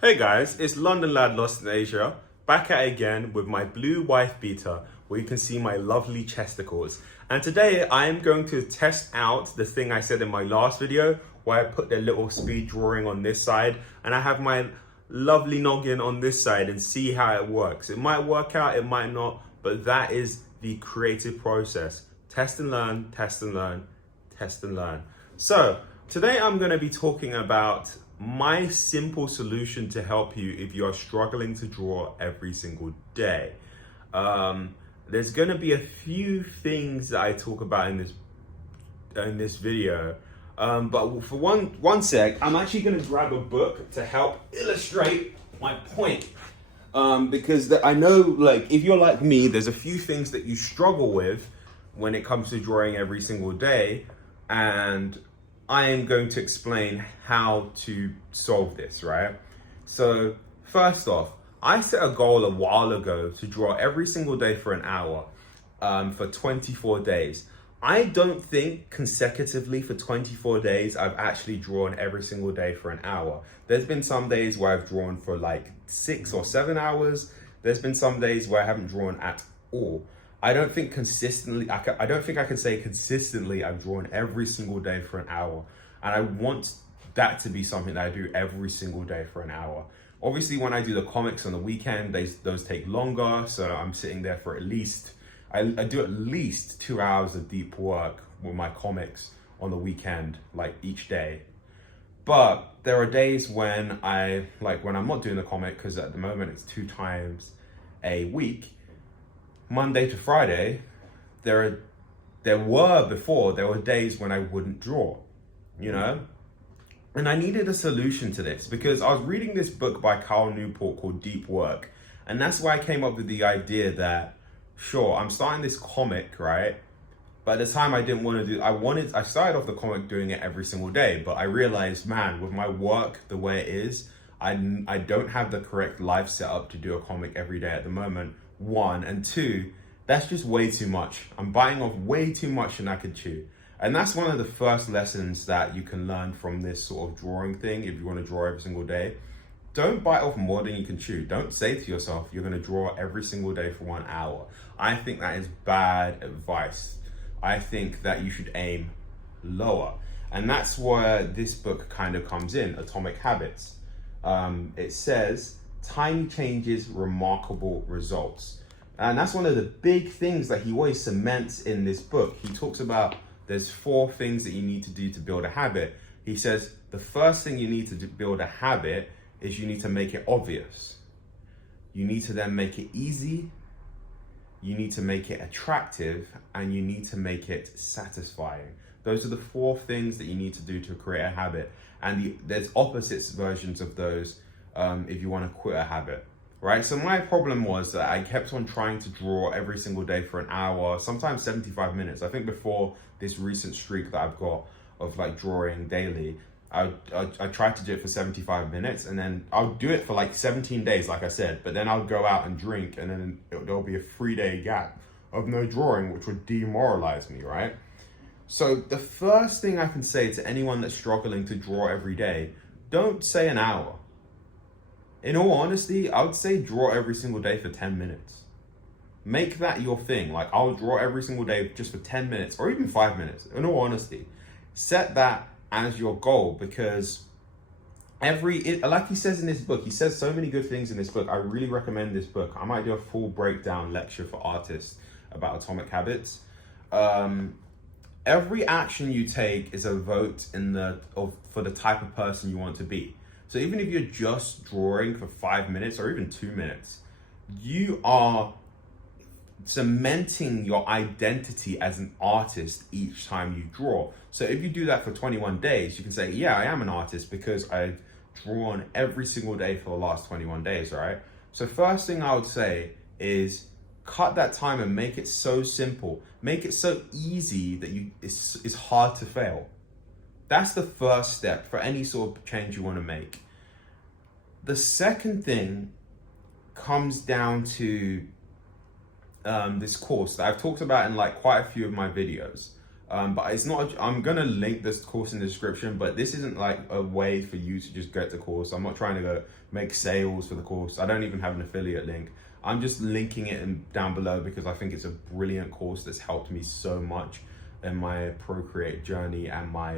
Hey guys, it's London Lad Lost in Asia, back at it again with my blue wife beater, where you can see my lovely chesticles. And today I am going to test out the thing I said in my last video, where I put the little speed drawing on this side, and I have my lovely noggin on this side, and see how it works. It might work out, it might not, but that is the creative process. Test and learn, test and learn, test and learn. So today I'm going to be talking about my simple solution to help you if you are struggling to draw every single day. There's going to be a few things that I talk about in this video, but for one sec, I'm actually going to grab a book to help illustrate my point. Because I know, like, if you're like me, there's a few things that you struggle with when it comes to drawing every single day, and I am going to explain how to solve this, right? So first off, I set a goal a while ago to draw every single day for an hour, for 24 days. I don't think consecutively for 24 days I've actually drawn every single day for an hour. There's been some days where I've drawn for like 6 or 7 hours. There's been some days where I haven't drawn at all. I don't think consistently, I don't think I can say consistently I've drawn every single day for an hour. And I want that to be something that I do every single day for an hour. Obviously, when I do the comics on the weekend, those take longer. So I'm sitting there for at least, I do at least 2 hours of deep work with my comics on the weekend, like each day. But there are days when when I'm not doing the comic, because at the moment it's 2 times a week, Monday to Friday, there were days when I wouldn't draw, you know? And I needed a solution to this because I was reading this book by Cal Newport called Deep Work. And that's why I came up with the idea that, sure, I'm starting this comic, right? But at the time I didn't want to do, I started off the comic doing it every single day, but I realized, man, with my work the way it is, I don't have the correct life set up to do a comic every day at the moment. 1 and 2, that's just way too much. I'm biting off way too much than I could chew. And that's one of the first lessons that you can learn from this sort of drawing thing if you want to draw every single day. Don't bite off more than you can chew. Don't say to yourself, you're going to draw every single day for 1 hour. I think that is bad advice. I think that you should aim lower. And that's where this book kind of comes in, Atomic Habits. It says, tiny changes, remarkable results. And that's one of the big things that he always cements in this book. He talks about there's 4 things that you need to do to build a habit. He says the first thing you need to build a habit is you need to make it obvious. You need to then make it easy. You need to make it attractive, and you need to make it satisfying. Those are the 4 things that you need to do to create a habit. And there's opposite versions of those if you want to quit a habit, right? So my problem was that I kept on trying to draw every single day for an hour, sometimes 75 minutes. I think before this recent streak that I've got of like drawing daily, I tried to do it for 75 minutes, and then I'll do it for like 17 days, like I said, but then I'll go out and drink, and then there'll be a 3-day gap of no drawing, which would demoralize me, right? So the first thing I can say to anyone that's struggling to draw every day, don't say an hour. In all honesty, I would say draw every single day for 10 minutes. Make that your thing. Like, I'll draw every single day just for 10 minutes or even 5 minutes. In all honesty, set that as your goal, because like he says in this book, he says so many good things in this book. I really recommend this book. I might do a full breakdown lecture for artists about Atomic Habits. Every action you take is a vote for the type of person you want to be. So even if you're just drawing for 5 minutes or even 2 minutes, you are cementing your identity as an artist each time you draw. So if you do that for 21 days, you can say, yeah, I am an artist because I've drawn every single day for the last 21 days, right? So first thing I would say is cut that time and make it so simple. Make it so easy that it's hard to fail. That's the first step for any sort of change you want to make. The second thing comes down to this course that I've talked about in like quite a few of my videos. But it's not, I'm gonna link this course in the description, but this isn't like a way for you to just get the course. I'm not trying to go make sales for the course. I don't even have an affiliate link. I'm just linking it down below because I think it's a brilliant course that's helped me so much in my Procreate journey and my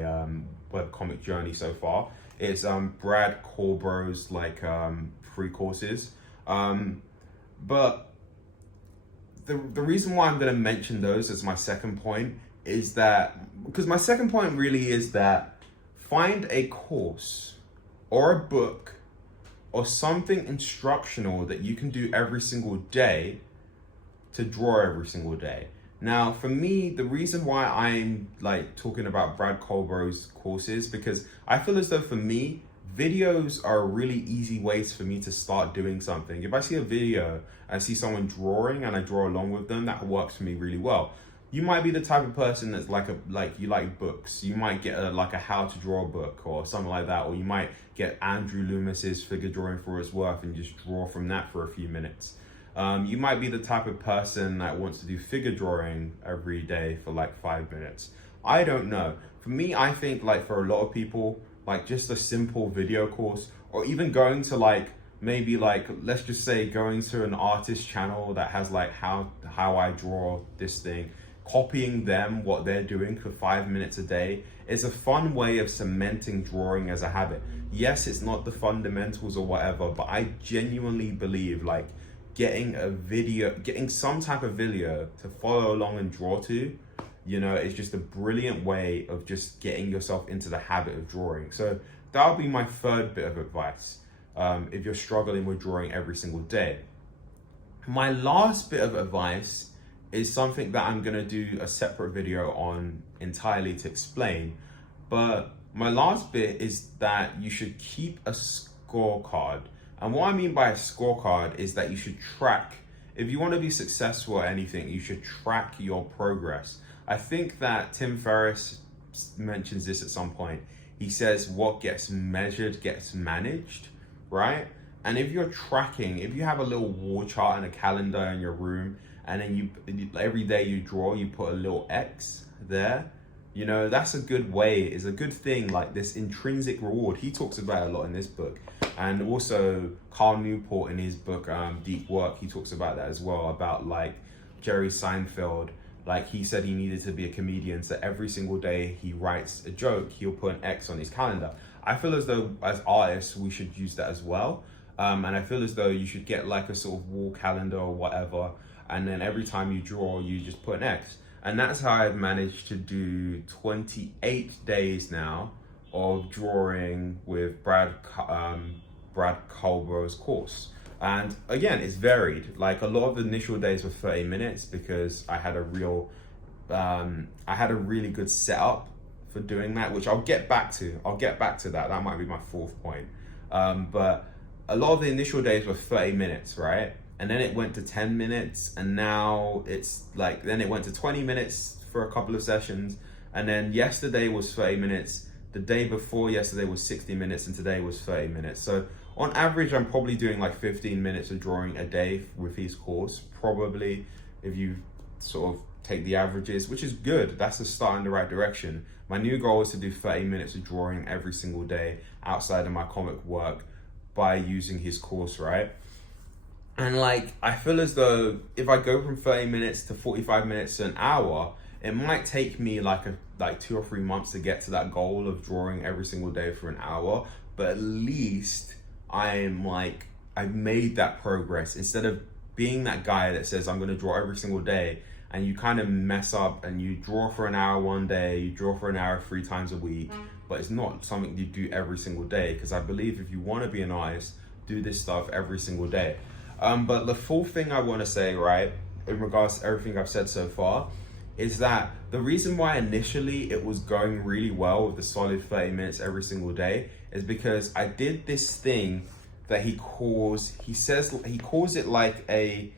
webcomic journey so far. It's Brad Corbro's like free courses. But the reason why I'm going to mention those as my second point is that, because my second point really is that find a course or a book or something instructional that you can do every single day to draw every single day. Now, for me, the reason why I'm like talking about Brad Colbro's courses, because I feel as though for me, videos are a really easy ways for me to start doing something. If I see a video, I see someone drawing and I draw along with them, that works for me really well. You might be the type of person that's like you like books. You might get like a how to draw book or something like that, or you might get Andrew Loomis's figure drawing for its worth and just draw from that for a few minutes. You might be the type of person that wants to do figure drawing every day for like 5 minutes. I don't know. For me, I think like for a lot of people, like just a simple video course, or even going to like, maybe like, let's just say going to an artist channel that has like how I draw this thing, copying them, what they're doing for 5 minutes a day is a fun way of cementing drawing as a habit. Yes, it's not the fundamentals or whatever, but I genuinely believe like getting some type of video to follow along and draw to, you know, it's just a brilliant way of just getting yourself into the habit of drawing. So that would be my third bit of advice if you're struggling with drawing every single day. My last bit of advice is something that I'm gonna do a separate video on entirely to explain. But my last bit is that you should keep a scorecard. And what I mean by a scorecard is that you should track, if you want to be successful at anything, you should track your progress. I think that Tim Ferriss mentions this at some point. He says what gets measured gets managed, right? And if you're tracking, if you have a little wall chart and a calendar in your room, and then every day you draw, you put a little X there, you know, that's a good way, is a good thing, like this intrinsic reward. He talks about it a lot in this book. And also Carl Newport in his book, Deep Work, he talks about that as well, about like Jerry Seinfeld. Like he said he needed to be a comedian, so every single day he writes a joke, he'll put an X on his calendar. I feel as though as artists, we should use that as well. And I feel as though you should get like a sort of wall calendar or whatever, and then every time you draw, you just put an X. And that's how I've managed to do 28 days now of drawing with Brad Colbro's course. And again, it's varied. Like a lot of the initial days were 30 minutes because I had a really good setup for doing that, which I'll get back to. That. That might be my fourth point. But a lot of the initial days were 30 minutes, right? And then it went to 10 minutes, and now it's like, then it went to 20 minutes for a couple of sessions. And then yesterday was 30 minutes. The day before yesterday was 60 minutes, and today was 30 minutes. So on average, I'm probably doing like 15 minutes of drawing a day with his course, probably, if you sort of take the averages, which is good. That's a start in the right direction. My new goal is to do 30 minutes of drawing every single day outside of my comic work by using his course, right? And like, I feel as though if I go from 30 minutes to 45 minutes to an hour, it might take me like 2 or 3 months to get to that goal of drawing every single day for an hour. But at least I've made that progress, instead of being that guy that says I'm going to draw every single day, and you kind of mess up and you draw for an hour one day, you draw for an hour 3 times a week, but it's not something you do every single day. Because I believe if you want to be an artist, do this stuff every single day. But the full thing I want to say, right, in regards to everything I've said so far, is that the reason why initially it was going really well with the solid 30 minutes every single day is because I did this thing that he calls it like a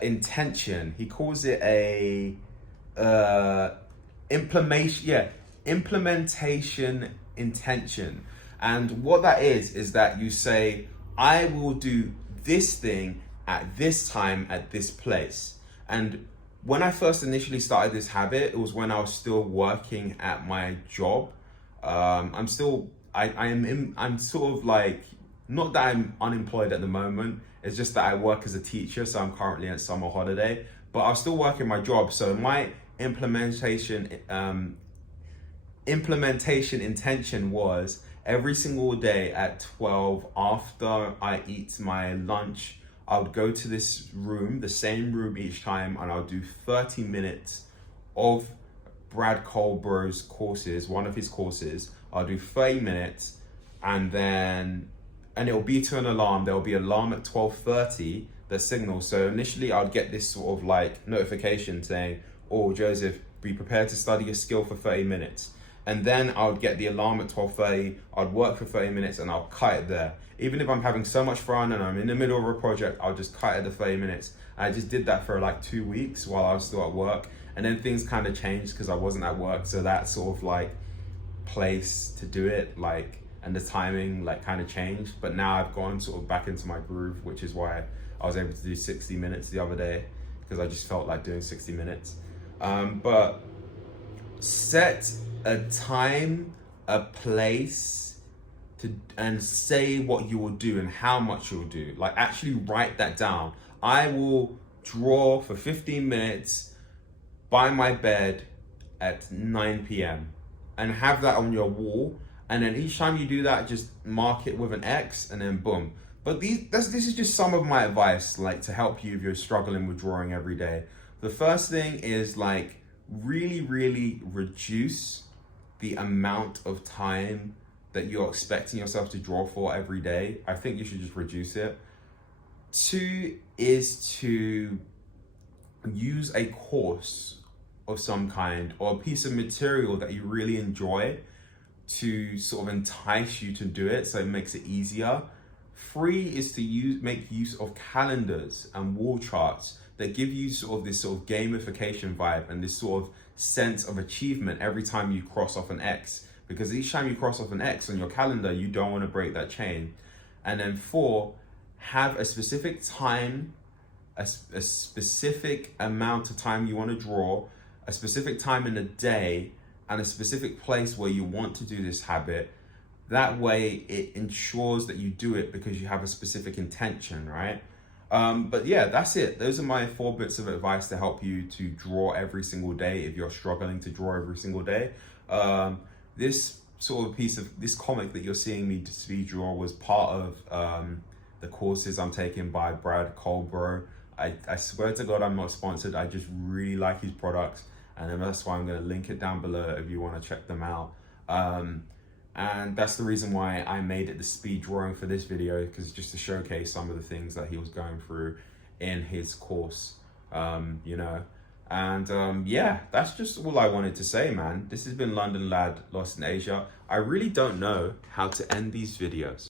intention. He calls it a implementation intention. And what that is that you say, I will do this thing at this time at this place. And when I first initially started this habit, it was when I was still working at my job. I'm still, I'm sort of like, not that I'm unemployed at the moment. It's just that I work as a teacher, so I'm currently at summer holiday. But I'm still working my job, so my implementation intention was every single day at 12 after I eat my lunch, I would go to this room, the same room each time, and I'll do 30 minutes of Brad Colbro's courses, one of his courses. I'll do 30 minutes, and it'll be to an alarm. There'll be an alarm at 12:30 that signals. So initially I'd get this sort of like notification saying, oh, Joseph, be prepared to study a skill for 30 minutes. And then I would get the alarm at 12:30, I'd work for 30 minutes and I'll cut it there. Even if I'm having so much fun and I'm in the middle of a project, I'll just cut it at 30 minutes. I just did that for like 2 weeks while I was still at work. And then things kind of changed because I wasn't at work. So that sort of like place to do it, like, and the timing like kind of changed. But now I've gone sort of back into my groove, which is why I was able to do 60 minutes the other day, because I just felt like doing 60 minutes. But set a time, a place and say what you will do and how much you'll do. Like actually write that down. I will draw for 15 minutes by my bed at 9 p.m. and have that on your wall. And then each time you do that, just mark it with an X and then boom. But this is just some of my advice, like to help you if you're struggling with drawing every day. The first thing is like really reduce the amount of time that you're expecting yourself to draw for every day. I think you should just reduce it. 2 is to use a course of some kind or a piece of material that you really enjoy to sort of entice you to do it, so it makes it easier. 3 is to make use of calendars and wall charts that give you sort of this sort of gamification vibe and this sort of sense of achievement every time you cross off an X, because each time you cross off an X on your calendar, you don't want to break that chain. And then 4, have a specific time, a specific amount of time you want to draw, a specific time in the day, and a specific place where you want to do this habit. That way it ensures that you do it because you have a specific intention, right? But yeah, that's it. Those are my 4 bits of advice to help you to draw every single day if you're struggling to draw every single day. This sort of piece of this comic that you're seeing me speed draw was part of the courses I'm taking by Brad Colbro. I swear to God, I'm not sponsored. I just really like his products, and that's why I'm going to link it down below if you want to check them out. And that's the reason why I made it the speed drawing for this video, because just to showcase some of the things that he was going through in his course, you know. And yeah, that's just all I wanted to say, man. This has been London Lad Lost in Asia. I really don't know how to end these videos.